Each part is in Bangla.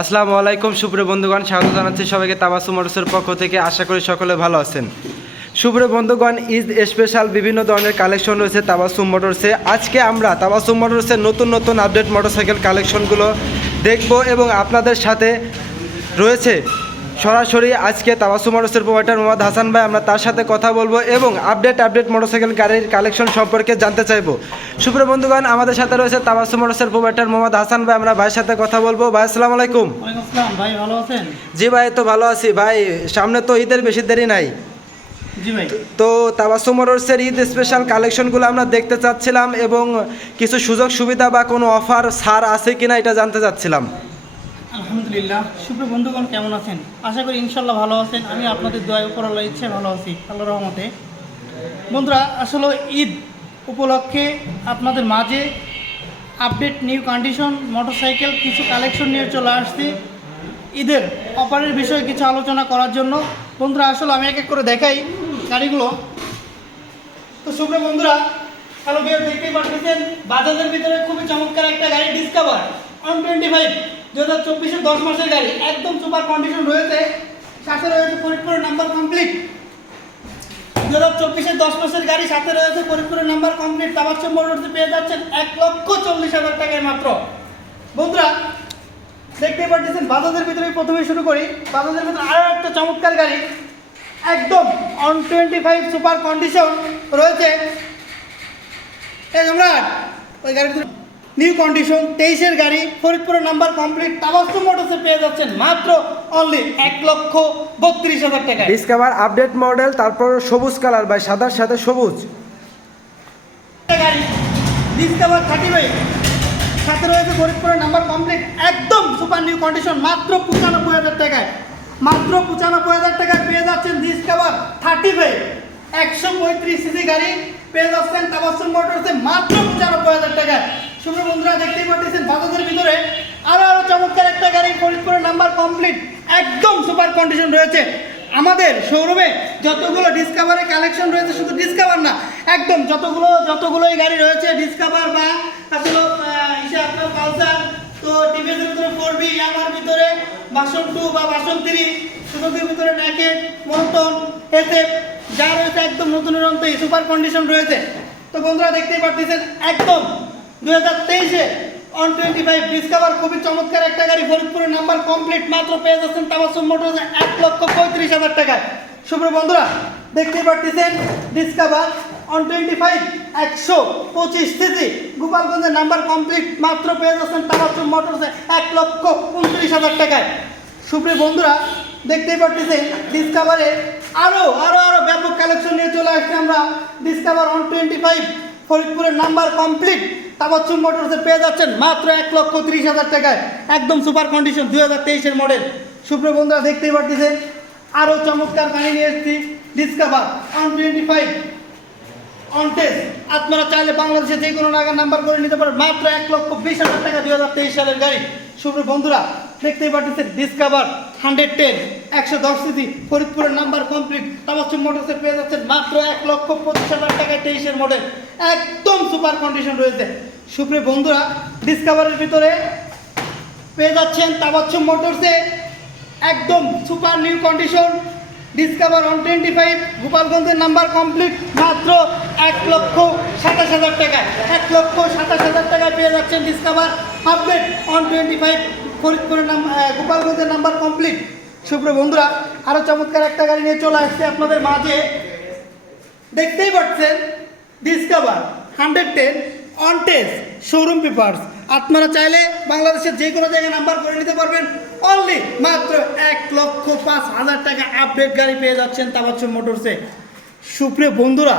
আসসালামু আলাইকুম সুপ্রিয় বন্ধুগণ, স্বাগত জানাচ্ছি সবাইকে তাবাসসুম মোটরসের পক্ষ থেকে। আশা করি সকলে ভালো আছেন। সুপ্রিয় বন্ধুগণ, ঈদ স্পেশাল বিভিন্ন ধরনের কালেকশন রয়েছে তাবাসসুম মোটরসে। আজকে আমরা তাবাসসুম মোটরসের নতুন আপডেট মোটরসাইকেল কালেকশনগুলো দেখব এবং আপনাদের সাথে রয়েছে সরাসরি আজকে তাবাসসুম মোটরসের প্রোভাইডার মোহাম্মদ হাসান ভাই। আমরা তার সাথে কথা বলবো এবং আপডেট মোটরসাইকেল গাড়ির কালেকশন সম্পর্কে জানতে চাইবো। সুপ্রিয় বন্ধুগণ, আমাদের সাথে রয়েছে তাবাসসুম মোটরসের প্রোভাইডার মোহাম্মদ হাসান ভাই। আমরা ভাইয়ের সাথে কথা বলবো। ভাই আসসালামু আলাইকুম। ওয়ালাইকুম আসসালাম। ভাই ভালো আছেন? জি ভাই, তো ভালো আছি ভাই। সামনে তো ঈদের বেশি দেরি নাই। জি ভাই। তো তাবাসসুম মোটরসের ঈদ স্পেশাল কালেকশনগুলো আমরা দেখতে চাচ্ছিলাম এবং কিছু সুযোগ সুবিধা বা কোনো অফার ছাড় আছে কিনা এটা জানতে চাচ্ছিলাম। আলহামদুলিল্লাহ। সুপ্রিয় বন্ধুগণ, কেমন আছেন? আশা করি ইনশাল্লাহ ভালো আছেন। আমি আপনাদের দোয়ায় উপর আল্লাহর ইচ্ছে ভালো আছি, আল্লাহর রহমতে। বন্ধুরা, আসলে ঈদ উপলক্ষে আপনাদের মাঝে আপডেট নিউ কন্ডিশন মোটরসাইকেল কিছু কালেকশন নিয়ে চলে আসছি ঈদের অফারের বিষয়ে কিছু আলোচনা করার জন্য। বন্ধুরা, আসলে আমি এক এক করে দেখাই গাড়িগুলো। তো সুপ্রিয় বন্ধুরা, হ্যালো ভিউয়ার, দেখতেই পাচ্ছেন বাজাজের ভিতরে খুবই চমৎকার একটা গাড়ি ডিসকভার 125 2024-এর 10 মাসের গাড়ি, একদম সুপার কন্ডিশন রয়েছে। সাথে রয়েছে ফরিদপুরের নাম্বার কমপ্লিট। 2024-এর 10 মাসের গাড়ি, সাথে রয়েছে ফরিদপুরের নাম্বার কমপ্লিট। তাবাসসুম মোটরসে পেয়ে যাচ্ছেন 1,40,000 টাকায় মাত্র। বন্ধুরা, দেখতেই পাচ্ছেন বাজাজের ভিতরে প্রথমে শুরু করি। বাজাজের ভিতরে আরও একটা চমৎকার গাড়ি, একদম 125 সুপার কন্ডিশন রয়েছে। এই আমরা ওই গাড়ি নিউ কন্ডিশন 23-এর গাড়ি, ফরিদপুরের নাম্বার কমপ্লিট। তাবাসসুম মোটরসে পেয়ে যাচ্ছেন মাত্র অনলি 1,32,000 টাকা। ডিসকভার আপডেট মডেল, তারপর সবুজ কালার ভাই, সাদার সাথে সবুজ গাড়ি ডিসকভার 35, সাথে রয়েছে ফরিদপুরের নাম্বার কমপ্লিট, একদম সুপার নিউ কন্ডিশন, মাত্র 95,000 টাকায়। মাত্র 95,000 টাকায় পেয়ে যাচ্ছেন ডিসকভার 35 135 সিসি গাড়ি পেয়ে যাচ্ছেন তাবাসসুম মোটরসে মাত্র 95,000 টাকায়। সুপ্রিয় বন্ধুরা, দেখতেই পাচ্ছেন বাজাজের ভিতরে আরো চমৎকার একটা গাড়ি, ফরিদপুরের নাম্বার কমপ্লিট, একদম সুপার কন্ডিশন রয়েছে। আমাদের শোরুমে যতগুলো ডিসকভারের কালেকশন রয়েছে, শুধু ডিসকভার না, একদম যতগুলোই গাড়ি রয়েছে ডিসকভার বা আসলে আপনার পালসার, তো টিভিএসের ভিতরে 4B, ইয়ামার ভিতরে ভার্সন 2 বা ভার্সন 3, সুজুকির ভিতরে নেকেড, মনোটন, এসএফ যা রয়েছে একদম নতুনের অন্তই সুপার কন্ডিশন রয়েছে। তো বন্ধুরা, দেখতেই পাচ্ছেন একদম 2023-এ 125 ডিসকভার, খুবই চমৎকার একটা গাড়ি, ফরিদপুরের নাম্বার কমপ্লিট, মাত্র পেয়ে যাচ্ছেন তাবাসসুম মোটরসে 1,35,000 টাকায়। সুপ্রিয় বন্ধুরা, দেখতেই পাচ্ছেন ডিসকভার 125 125 সিসি, গোপালগঞ্জের নাম্বার কমপ্লিট, মাত্র পেয়ে যাচ্ছেন তাবাসসুম মোটরসে 1,29,000 টাকায়। সুপ্রিয় বন্ধুরা, দেখতেই পাচ্ছেন ডিসকভারে আরো ব্যাপক কালেকশন নিয়ে চলে আসছে আমরা। ডিসকভার 125 ফরিদপুরের নাম্বার কমপ্লিট, তাবাসসুম মোটরসে পেয়ে যাচ্ছেন মাত্র 1,30,000 টাকায়, একদম সুপার কন্ডিশন 2023-এর মডেল। সুপ্রিয় বন্ধুরা, দেখতেই পাচ্ছেন আরও চমৎকার গাড়ি নিয়ে এসেছি, ডিসকভার 125 অনটেস্ট। আপনারা চাইলে বাংলাদেশে যে কোনো জায়গায় নাম্বার করে নিতে পারেন, মাত্র 1,20,000 টাকা, 2023 সালের গাড়ি। সুপ্রিয় বন্ধুরা, দেখতেই পাচ্ছেন ডিসকভার 110 110 সিসি, ফরিদপুরের নাম্বার কমপ্লিট, তাবাসসুম মোটরসে পেয়ে যাচ্ছেন মাত্র 1,25,000 টাকায়, 23-এর মডেল, একদম সুপার কন্ডিশন রয়েছে। সুপ্রিয় বন্ধুরা, ডিসকভারের ভিতরে পেয়ে যাচ্ছেন তাবাসসুম মোটরসে একদম সুপার নিউ কন্ডিশন ডিসকভার 125 গোপালগঞ্জের নাম্বার কমপ্লিট, মাত্র 1,27,000 টাকায়, 1,27,000 টাকায় পেয়ে যাচ্ছেন ডিসকভার আপডেট 125 ফরিদপুরের গোপালগঞ্জের নাম্বার কমপ্লিট। সুপ্রিয় বন্ধুরা, আরও চমৎকার একটা গাড়ি নিয়ে চলে আসছে আপনাদের মাঝে। দেখতেই পাচ্ছেন ডিসকভার 110 অনটেস্ট শোরুম পেপারস। আপনারা চাইলে বাংলাদেশের যে কোনো জায়গায় নাম্বার করে নিতে পারবেন, অনলি মাত্র 1,05,000 টাকা আপডেট গাড়ি পেয়ে যাচ্ছেন তাবাসসুম মোটরসে। সুপ্রিয় বন্ধুরা,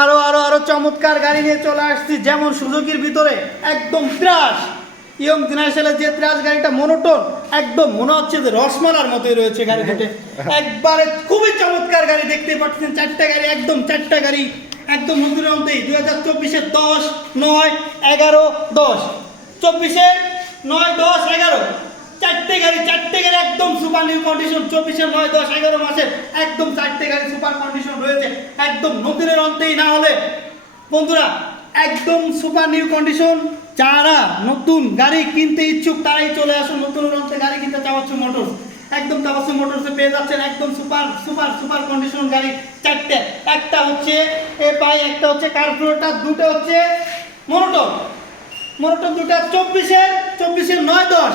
আরো চমৎকার গাড়ি নিয়ে চলে আসছি, যেমন সুজুকির ভিতরে একদম ত্রাস, ইয়ং জেনারেশনের যে ত্রাস গাড়িটা, মনোটন, একদম মনে হচ্ছে যে রসমালার মতোই রয়েছে গাড়ি দুটো, একবারে খুবই চমৎকার গাড়ি। দেখতেই পাচ্ছেন চারটা গাড়ি, একদম চারটা গাড়ি একদম নতুনের অন্তেই, 2024-এর 10, 9, 11, 10, 24-এর 9, 10, 11 চারটে গাড়ি একদম সুপার নিউ কন্ডিশন, 24-এর 9, 10, 11 মাসের একদম চারটে গাড়ি সুপার কন্ডিশন রয়েছে, একদম নতুনের অন্তেই। না হলে বন্ধুরা, একদম সুপার নিউ কন্ডিশন যারা নতুন গাড়ি কিনতে ইচ্ছুক তারাই চলে আসুন নতুন উড়ন্তে গাড়ি কিনতে চাওয়াচ্ছু মোটরস। একদম তাবাসু মোটরসে পেয়ে যাচ্ছেন একদম সুপার সুপার সুপার কন্ডিশন গাড়ি চারটে, একটা হচ্ছে এপাই, একটা হচ্ছে কার্পুরেটার, দুটো হচ্ছে মনোটন। মনোটন দুটো 24-এর 9-10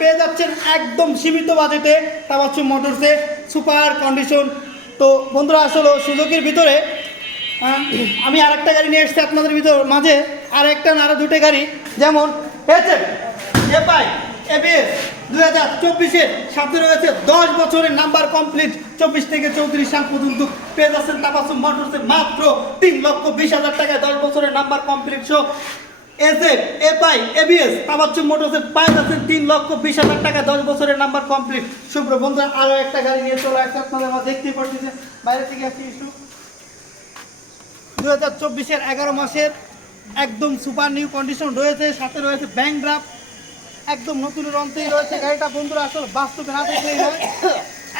পেয়ে যাচ্ছেন একদম সীমিত বাজেটে তাবাসু মোটরসে সুপার কন্ডিশন। তো বন্ধুরা আসলে সুযোগের ভিতরে আমি আরেকটা গাড়ি নিয়ে এসেছি আপনাদের মাঝে, আরেকটা না আরও দুটো গাড়ি, যেমন এপাই এবিএস 2024-এর সাথে রয়েছে 10 বছরের নাম্বার কমপ্লিট, 24 থেকে 34 সাল পর্যন্ত পেয়ে যাচ্ছেন তাবাসুম মোটরসে মাত্র 3,20,000 টাকায় 10 বছরের নাম্বার কমপ্লিট সহ এপাই এবিএস তাবাসুম মোটরসে পেয়ে যাচ্ছেন 3,20,000 টাকা 10 বছরের নাম্বার কমপ্লিট। শুভ্র বন্ধুরা আরও একটা গাড়ি নিয়ে চলে আসছে আপনাদের আমার দেখতেই পাচ্ছেন বাইরে থেকে আসছি ইস্যু 2024-এর 11 মাসের একদম সুপার নিউ কন্ডিশন রয়েছে, সাথে রয়েছে ব্যাংক ড্রাফট, একদম নতুনের অন্তেই রয়েছে গাড়িটা। বন্ধুরা আসলে বাস্তবে না দেখলেই হয়,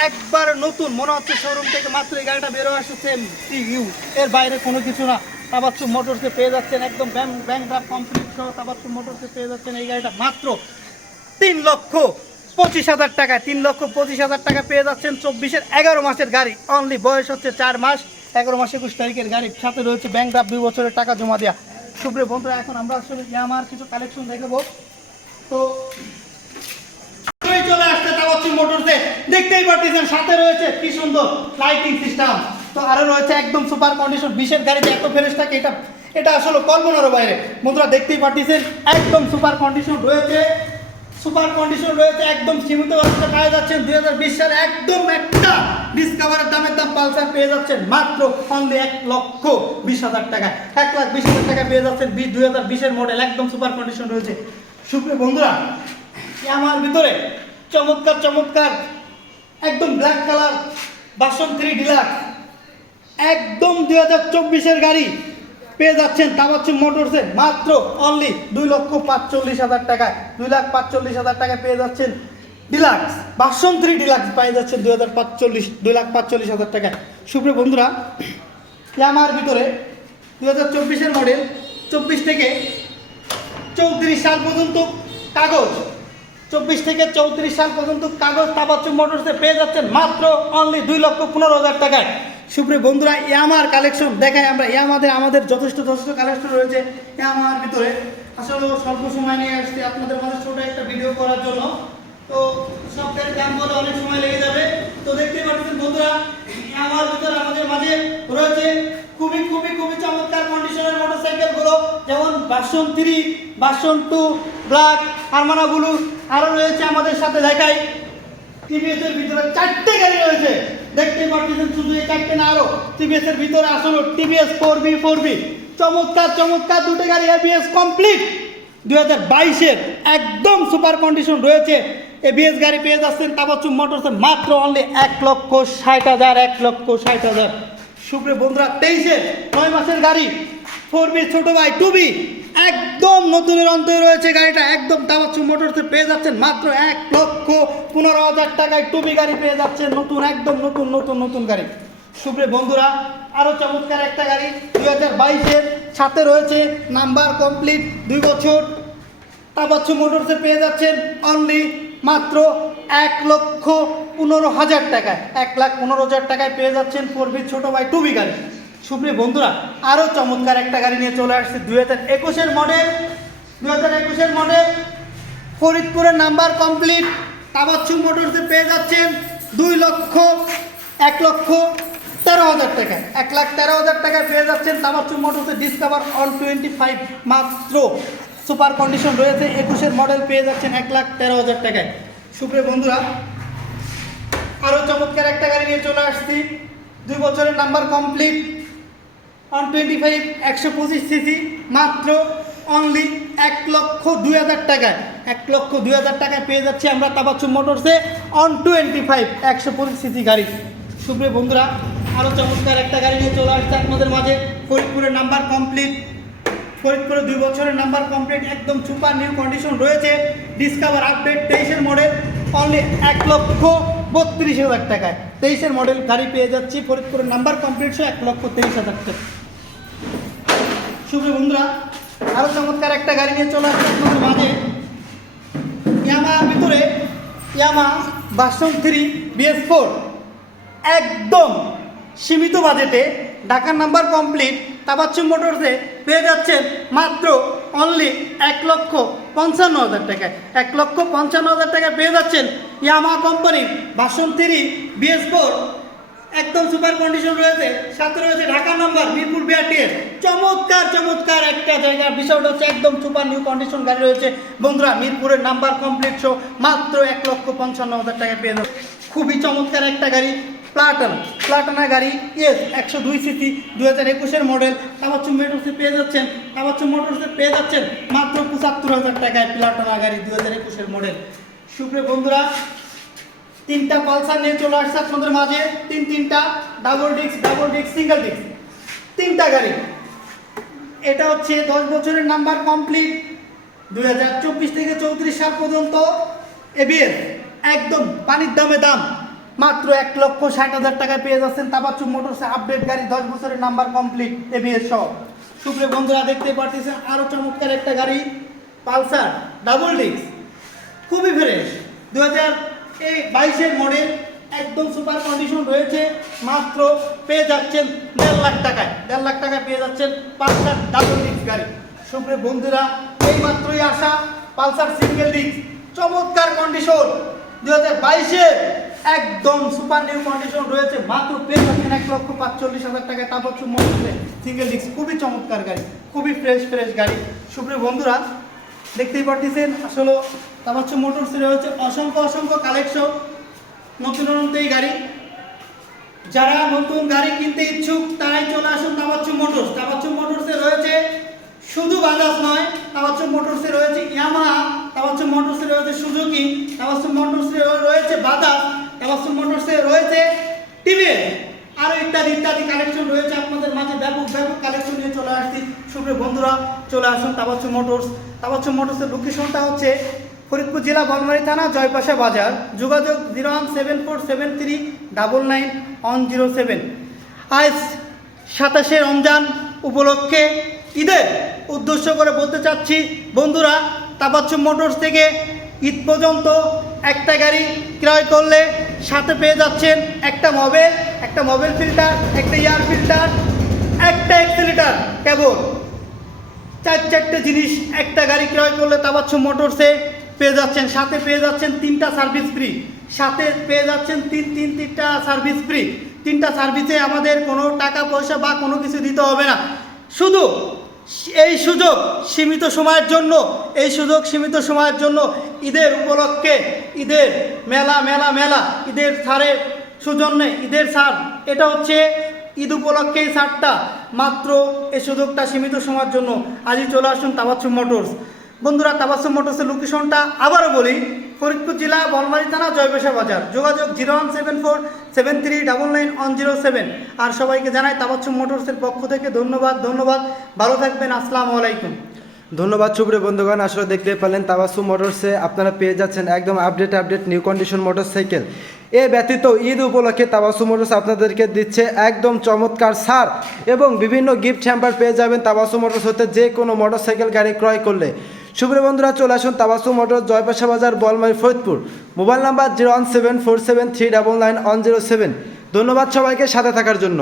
একবার নতুন মনে হচ্ছে শোরুম থেকে মাত্র এই গাড়িটা বেরো আসছে টিইউ, এর বাইরে কোনো কিছু না। তাবাসুম মোটরসে পেয়ে যাচ্ছেন একদম ব্যাংক ড্রাফট কমপ্লিট সহ তাবাসুম মোটরসে পেয়ে যাচ্ছেন এই গাড়িটা মাত্র 3,25,000 টাকায়। 3,25,000 টাকা পেয়ে যাচ্ছেন 24-এর 11 মাসের গাড়ি, অনলি বয়স হচ্ছে 4 মাস, 11 মাস 21 তারিখের গাড়ি, সাথে রয়েছে ব্যাংক ড্রাফট 2 বছরের টাকা জমা দেওয়া। সুপ্রিয় বন্ধুরা এখন আমরা আসলে আমার কিছু কালেকশন দেখাবো। তো চলে আসছে তাবাসুম মোটরসে, দেখতেই পাচ্ছেন সাথে রয়েছে কি সুন্দর লাইটিং সিস্টেম। তো আরো রয়েছে একদম সুপার কন্ডিশন 20-এর গাড়িতে এত ফ্রেশ থাকে এটা আসলে কল্পনারও বাইরে। বন্ধুরা দেখতেই পাচ্ছেন একদম সুপার কন্ডিশন রয়েছে, একদম সীমিত ব্যবস্থা পেয়ে যাচ্ছেন 2020 সালে একদম একটা ডিসকভারের দামের দাম পালসার পেয়ে যাচ্ছেন মাত্র অনলি 1,20,000 টাকা, 1,20,000 টাকা পেয়ে যাচ্ছেন 2020-এর মডেল একদম সুপার কন্ডিশন রয়েছে। সুপ্রিয় বন্ধুরা আমার ভিতরে চমৎকার চমৎকার একদম ব্ল্যাক কালার ভার্সন 3 ডিলাক্স একদম 2024-এর গাড়ি পেয়ে যাচ্ছেন তাবাসুম মোটরসে মাত্র অনলি 2,45,000 টাকায়, 2,45,000 টাকা পেয়ে যাচ্ছেন ডিলাক্স ভার্সন 3 ডিলাক্স পেয়ে যাচ্ছেন 2,45,000 টাকায়। সুপ্রিয় বন্ধুরা আমার ভিতরে 2024-এর মডেল 24 থেকে 34 সাল পর্যন্ত কাগজ, 24 থেকে 34 সাল পর্যন্ত কাগজ তাবাসুম মোটরসে পেয়ে যাচ্ছেন মাত্র অনলি 2,15,000 টাকায়। সুপ্রিয় বন্ধুরা আমার কালেকশন দেখাই আমরা, আমাদের যথেষ্ট কালেকশন রয়েছে আমার ভিতরে। আসলে স্বল্প সময় নিয়ে আসছি আপনাদের মাঝে ছোট একটা ভিডিও করার জন্য, তো সব গাড়ির দাম বলে অনেক সময় লেগে যাবে। তো দেখতেই পাচ্ছেন বন্ধুরা আমার ভিতরে আমাদের মাঝে রয়েছে খুবই খুবই খুবই চমৎকার কন্ডিশনের মোটরসাইকেলগুলো, যেমন ভার্সন 3, ভার্সন 2, ব্ল্যাক, আরমানা ব্লু, আরও রয়েছে আমাদের সাথে দেখাই টিভিএস-এর ভিতরে 4টে গাড়ি রয়েছে, দেখতেই পাচ্ছেন শুধু এই 4টে না আরও টিভিএস-এর ভিতরে আসলে টিভিএস 4B চমৎকার চমৎকার দুটো গাড়ি এবিএস কমপ্লিট 2022-এর একদম সুপার কন্ডিশন রয়েছে। এবিএস গাড়ি পেয়ে যাচ্ছেন তাবাসুম মোটরসে মাত্র অনলি 1,60,000। সুপ্রিয় বন্ধুরা 23-এর 9 মাসের গাড়ি 4B ছোট ভাই 2B একদম নতুনের অন্তরে রয়েছে গাড়িটা, একদম তাবাসুম মোটরসে পেয়ে যাচ্ছেন মাত্র 1,15,000 টাকায় 2B গাড়ি পেয়ে যাচ্ছেন নতুন, একদম নতুন গাড়ি। সুপ্রিয় বন্ধুরা আরও চমৎকার একটা গাড়ি 2022-এর সাথে রয়েছে নাম্বার কমপ্লিট 2 বছর, তাবাসুম মোটরসে পেয়ে যাচ্ছেন অনলি মাত্র 1,15,000 টাকায়, 1,15,000 টাকায় পেয়ে যাচ্ছেন 4B ছোট ভাই 2B গাড়ি। সুপ্রিয় বন্ধুরা আরও চমৎকার একটা গাড়ি নিয়ে চলে আসছে 2021-এর মডেল ফরিদপুরের নাম্বার কমপ্লিট, তাবাসুম মোটরসে পেয়ে যাচ্ছেন 1,13,000 টাকায়, 1,13,000 টাকায় পেয়ে যাচ্ছেন তাবাসুম মোটরসে ডিসকভার অন 25 মাত্র সুপার কন্ডিশন রয়েছে 21-এর মডেল পেয়ে যাচ্ছেন 1,13,000 টাকায়। সুপ্রিয় বন্ধুরা আরও চমৎকার একটা গাড়ি নিয়ে চলে আসছি 2 বছরের নাম্বার কমপ্লিট অন 25 125 সিসি মাত্র অনলি 1,02,000 টাকায়, 1,02,000 টাকায় পেয়ে যাচ্ছি আমরা তাবাসুম মোটরসে অন 25 125 সিসি গাড়ি। সুপ্রিয় বন্ধুরা আরও চমৎকার একটা গাড়ি নিয়ে চলে আসছে আপনাদের মাঝে ফরিদপুরের নাম্বার কমপ্লিট, ফরিদপুরে 2 বছরের নাম্বার কমপ্লিট একদম সুপার নিউ কন্ডিশন রয়েছে, ডিসকভার আপডেট 23-এর মডেল অনলি 1,32,000 টাকায়, 23-এর মডেল গাড়ি পেয়ে যাচ্ছি ফরিদপুরের নাম্বার কমপ্লিট সহ 1,30,000 টাকা। সুপ্রিয় বন্ধুরা আরও চমৎকার একটা গাড়ি নিয়ে চলে আসছে আপনাদের মাঝে। ইয়ামাহার ভিতরে ইয়ামা ভার্সন 3 BS4 একদম সীমিত বাজেটে, ঢাকার নাম্বার কমপ্লিট, তাবাচ্চুম মোটরসে পেয়ে যাচ্ছেন মাত্র অনলি 1,55,000 টাকায়। 1,55,000 টাকায় পেয়ে যাচ্ছেন ইয়ামাহা কোম্পানির ভার্সন 3 BS4 একদম সুপার কন্ডিশন রয়েছে, সাথে রয়েছে ঢাকার নাম্বার মিরপুর বিআরটিএস। চমৎকার চমৎকার একটা জায়গা, বিষয়টা হচ্ছে একদম সুপার নিউ কন্ডিশন গাড়ি রয়েছে বন্ধুরা। মিরপুরের নাম্বার কমপ্লিট শো মাত্র 1,55,000 টাকায় পেয়ে যাবে। খুবই চমৎকার একটা গাড়ি, প্লাটানা গাড়ি, ইয়েস 102 সিসি 2021-এর মডেল। তাবাচ্চুম মোটরসে পেয়ে যাচ্ছেন, তাবাচ্চুম মোটরসে পেয়ে যাচ্ছেন মাত্র 75,000 টাকায় প্লাটানা গাড়ি 2021-এর মডেল। সুপ্রিয় বন্ধুরা, তিনটা পালসার নিয়ে চলে আসছে আপনাদের মাঝে, তিনটা ডাবল ডিস্ক সিঙ্গেল ডিস্ক, তিনটা গাড়ি। এটা হচ্ছে 10 বছরের নাম্বার কমপ্লিট, 2024 থেকে 34 সাল পর্যন্ত এবিএস, একদম পানির দামে দাম, মাত্র 1,60,000 টাকায় পেয়ে যাচ্ছেন তাবাচ্চুম মোটরসে আপডেট গাড়ি, 10 বছরের নাম্বার কমপ্লিট এবিএস সহ। সুপ্রিয় বন্ধুরা, দেখতে পাচ্ছেন আরও চমৎকার একটা গাড়ি, পালসার ডাবল ডিস্ক, খুবই ফ্রেশ, 2022-এর মডেল, একদম সুপার কন্ডিশন রয়েছে, মাত্র পেয়ে যাচ্ছেন 1.5 লাখ টাকায়। 1.5 লাখ টাকায় পেয়ে যাচ্ছেন পালসার ডাবল ডিস্ক গাড়ি। সুপ্রিয় বন্ধুরা, এই মাত্রই আসা পালসার সিঙ্গেল ডিস্ক, চমৎকার কন্ডিশন, 2022-এর একদম সুপার নিউ কন্ডিশন রয়েছে, মাত্র পেয়ে যাচ্ছেন 1,45,000 টাকায় তাবাচ্চুম মোটরসে সিঙ্গেল ডিস্ক। খুবই চমৎকার গাড়ি, খুবই ফ্রেশ গাড়ি। সুপ্রিয় বন্ধুরা, দেখতেই পাচ্ছেন আসলে তাবাচ্চুম মোটরসে রয়েছে অসংখ্য কালেকশন, নতুন এই গাড়ি। যারা নতুন গাড়ি কিনতে ইচ্ছুক তারাই চলে আসুন তাবাচ্চুম মোটরস। তাবাচ্চুম মোটরসে রয়েছে শুধু বাজাজ নয়, তাবাচ্চুম মোটরসে রয়েছে ইয়ামাহা, তাবাচ্চুম মোটরসে রয়েছে সুজুকি, তাবাচ্চুম মোটরসে রয়েছে বাজাজ, তাবাচ্চুম মোটরসে রয়েছে টিভিএস, আরও ইত্যাদি কালেকশন রয়েছে আপনাদের মাঝে। ব্যাপক কালেকশন নিয়ে চলে আসছি। সুপ্রিয় বন্ধুরা, চলে আসুন তাবাচ্চুম মোটরস। তাবাচ্চুম মোটরসের লোকেশনটা হচ্ছে ফরিদপুর জেলা বনমারী থানা, জয়পাশা বাজার। যোগাযোগ 01747399107। আজ 27শে রমজান উপলক্ষে ঈদের উদ্দেশ্য করে বলতে চাচ্ছি বন্ধুরা, তাবাচ্চুম মোটরস থেকে ঈদ পর্যন্ত একটা গাড়ি ক্রয় করলে সাথে পেয়ে যাচ্ছেন একটা মোবাইল ফিল্টার, একটা এয়ার ফিল্টার, একটা এক্সেলেটর, কেবল চারটে জিনিস একটা গাড়ি ক্রয় করলে তাবাচ্চুম মোটরসে পেয়ে যাচ্ছেন। সাথে পেয়ে যাচ্ছেন 3টা সার্ভিস ফ্রি, সাথে পেয়ে যাচ্ছেন তিনটা সার্ভিস ফ্রি। 3টা সার্ভিসে আমাদের কোনো টাকা পয়সা বা কোনো কিছু দিতে হবে না। শুধু এই সুযোগ সীমিত সময়ের জন্য, ঈদের উপলক্ষে, ঈদের মেলা, ঈদের ছাড়ের সৌজন্যে, ঈদের ছাড়, এটা হচ্ছে ঈদ উপলক্ষে এই ছাড়টা, মাত্র এই সুযোগটা সীমিত সময়ের জন্য। আজই চলে আসুন তাবাচ্চুম মোটরস। বন্ধুরা, তাবাচ্চুম মোটরসের লোকেশনটা আবারও বলি, ফরিদপুর জেলা বনমারী থানা, জয়পাশা বাজার। যোগাযোগ 01747399107। আর সবাইকে জানাই তাবাচ্চুম মোটরসের পক্ষ থেকে ধন্যবাদ। ভালো থাকবেন, আসসালামু আলাইকুম। ধন্যবাদ। সুপ্রিয় বন্ধুগণ, আসলে দেখতে পেলেন তাবাচ্চুম মোটরসে আপনারা পেয়ে যাচ্ছেন একদম আপডেট নিউ কন্ডিশন মোটরসাইকেল। এ ব্যতীত ঈদ উপলক্ষে তাবাচ্চুম মোটরস আপনাদেরকে দিচ্ছে একদম চমৎকার ছাড় এবং বিভিন্ন গিফট হ্যাম্পার পেয়ে যাবেন তাবাচ্চুম মোটরস হতে যে কোনো মোটরসাইকেল গাড়ি ক্রয় করলে। সুপ্রিয় বন্ধুরা, চলে আসুন তাবাচ্চুম মোটরস, জয়পাশা বাজার, বলমারী, ফরিদপুর। Mobile number 01747399107। ধন্যবাদ সবাইকে সাথে থাকার জন্য।